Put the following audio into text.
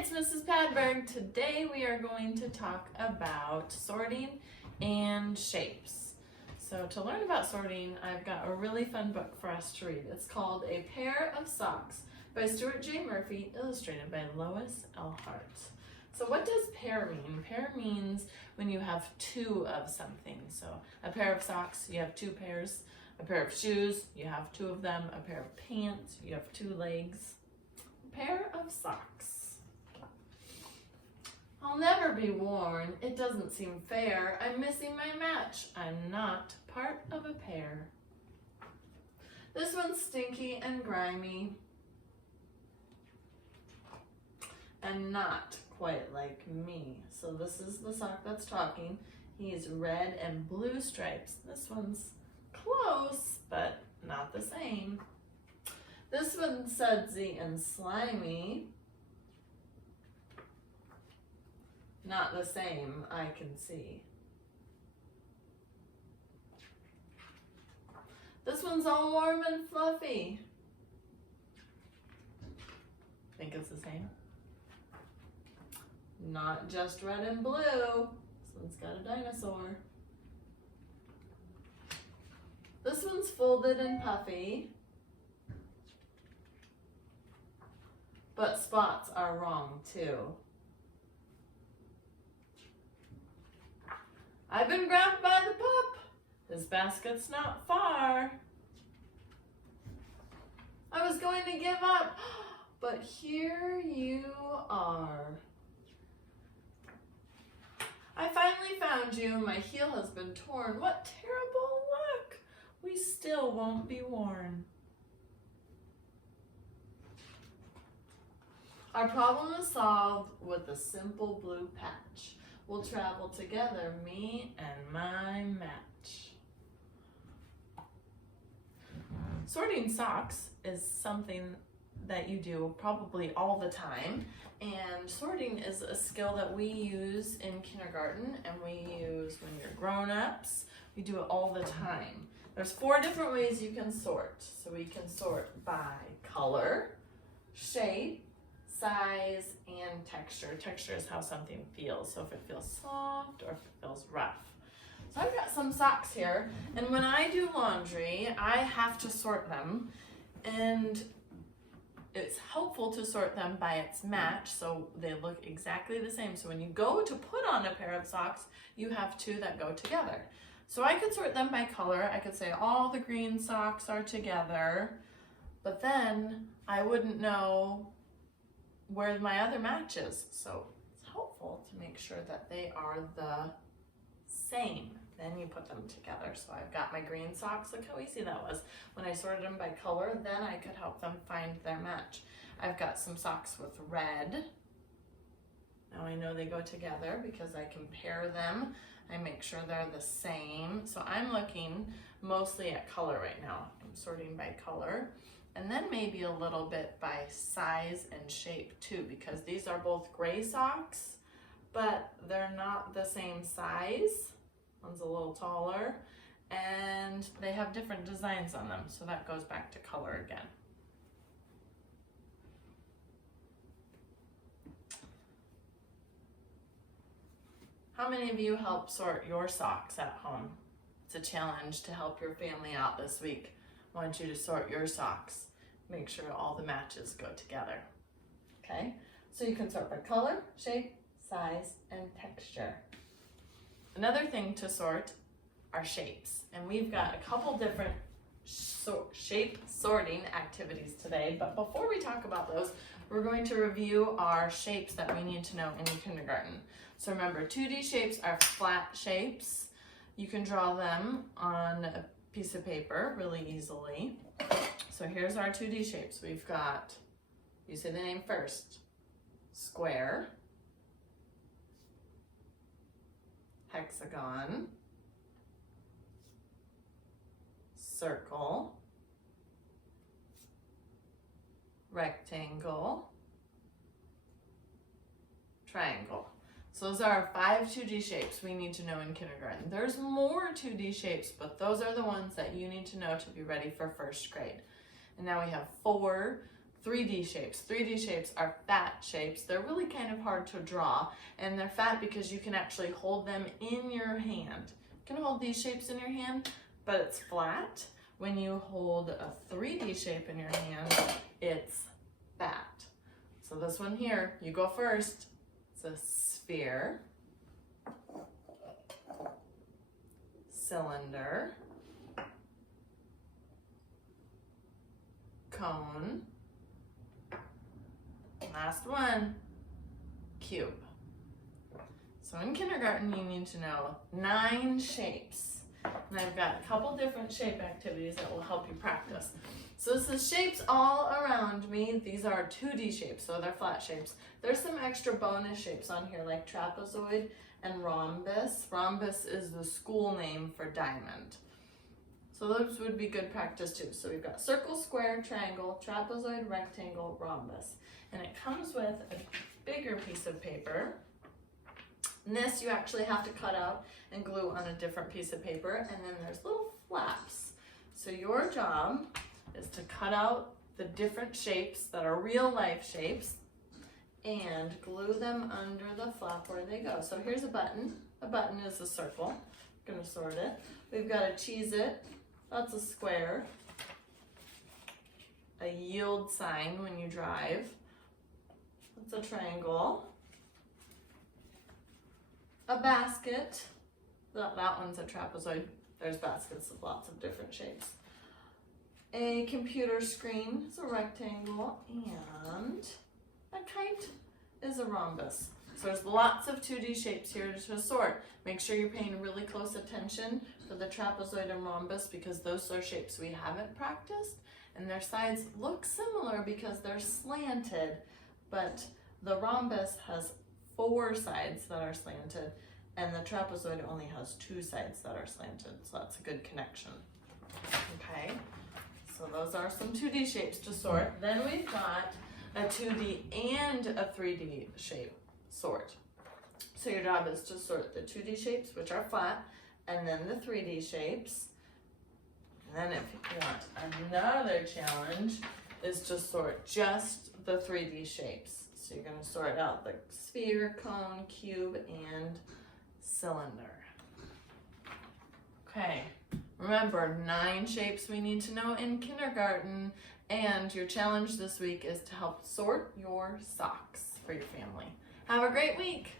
it's Mrs. Padberg. Today we are going to talk about sorting and shapes. So to learn about sorting, I've got a really fun book for us to read. It's called A Pair of Socks by Stuart J. Murphy, illustrated by Lois L. Hart. So what does pair mean? Pair means when you have two of something. So a pair of socks, you have two pairs. A pair of shoes, you have two of them. A pair of pants, you have two legs. A pair of socks. I'll never be worn. It doesn't seem fair. I'm missing my match. I'm not part of a pair. This one's stinky and grimy and not quite like me. So this is the sock that's talking. He's red and blue stripes. This one's close, but not the same. This one's sudsy and slimy. Not the same, I can see. This one's all warm and fluffy. Think it's the same? Not just red and blue. This one's got a dinosaur. This one's folded and puffy. But spots are wrong too. I've been grabbed by the pup. His basket's not far. I was going to give up, but here you are. I finally found you. My heel has been torn. What terrible luck. We still won't be worn. Our problem is solved with a simple blue patch. We'll travel together, me and my match. Sorting socks is something that you do probably all the time. And sorting is a skill that we use in kindergarten and we use when you're grown-ups. We do it all the time. There's 4 different ways you can sort. So we can sort by color, shape, size, and texture. Texture is how something feels. So if it feels soft or if it feels rough. So I've got some socks here, and when I do laundry, I have to sort them, and it's helpful to sort them by its match so they look exactly the same. So when you go to put on a pair of socks, you have 2 that go together. So I could sort them by color. I could say all the green socks are together, but then I wouldn't know where my other match is. So it's helpful to make sure that they are the same. Then you put them together. So I've got my green socks. Look how easy that was. When I sorted them by color, then I could help them find their match. I've got some socks with red. Now I know they go together because I compare them. I make sure they're the same. So I'm looking mostly at color right now. I'm sorting by color. And then maybe a little bit by size and shape too, because these are both gray socks, but they're not the same size. One's a little taller, and they have different designs on them, so that goes back to color again. How many of you help sort your socks at home? It's a challenge to help your family out this week. I want you to sort your socks. Make sure all the matches go together. Okay, so you can sort by color, shape, size, and texture. Another thing to sort are shapes, and we've got a couple different shape sorting activities today, but before we talk about those, we're going to review our shapes that we need to know in kindergarten. So remember, 2D shapes are flat shapes. You can draw them on a piece of paper really easily. So here's our 2D shapes. We've got, you say the name first, square, hexagon, circle, rectangle, triangle. So those are our 5 2D shapes we need to know in kindergarten. There's more 2D shapes, but those are the ones that you need to know to be ready for first grade. And now we have 4 3D shapes. 3D shapes are fat shapes. They're really kind of hard to draw, and they're fat because you can actually hold them in your hand. You can hold these shapes in your hand, but it's flat. When you hold a 3D shape in your hand, it's fat. So this one here, you go first. It's a sphere, cylinder, cone, last one, cube. So in kindergarten, you need to know 9 shapes. And I've got a couple different shape activities that will help you practice. So this is shapes all around me. These are 2D shapes, so they're flat shapes. There's some extra bonus shapes on here like trapezoid and rhombus. Rhombus is the school name for diamond. So those would be good practice too. So we've got circle, square, triangle, trapezoid, rectangle, rhombus. And it comes with a bigger piece of paper. And this you actually have to cut out and glue on a different piece of paper. And then there's little flaps. So your job is to cut out the different shapes that are real life shapes and glue them under the flap where they go. So here's a button. A button is a circle. I'm gonna sort it. We've got a Cheez-It. That's a square. A yield sign when you drive. That's a triangle. A basket. That one's a trapezoid. There's baskets of lots of different shapes. A computer screen is a rectangle, and a kite is a rhombus. So there's lots of 2D shapes here to sort. Make sure you're paying really close attention for the trapezoid and rhombus because those are shapes we haven't practiced, and their sides look similar because they're slanted, but the rhombus has 4 sides that are slanted, and the trapezoid only has 2 sides that are slanted, so that's a good connection. Okay, so those are some 2D shapes to sort. Then we've got a 2D and a 3D shape sort. So your job is to sort the 2D shapes, which are flat, and then the 3D shapes. And then if you want another challenge, is to sort just the 3D shapes. So you're gonna sort out the sphere, cone, cube, and cylinder. Okay, remember 9 shapes we need to know in kindergarten, and your challenge this week is to help sort your socks for your family. Have a great week.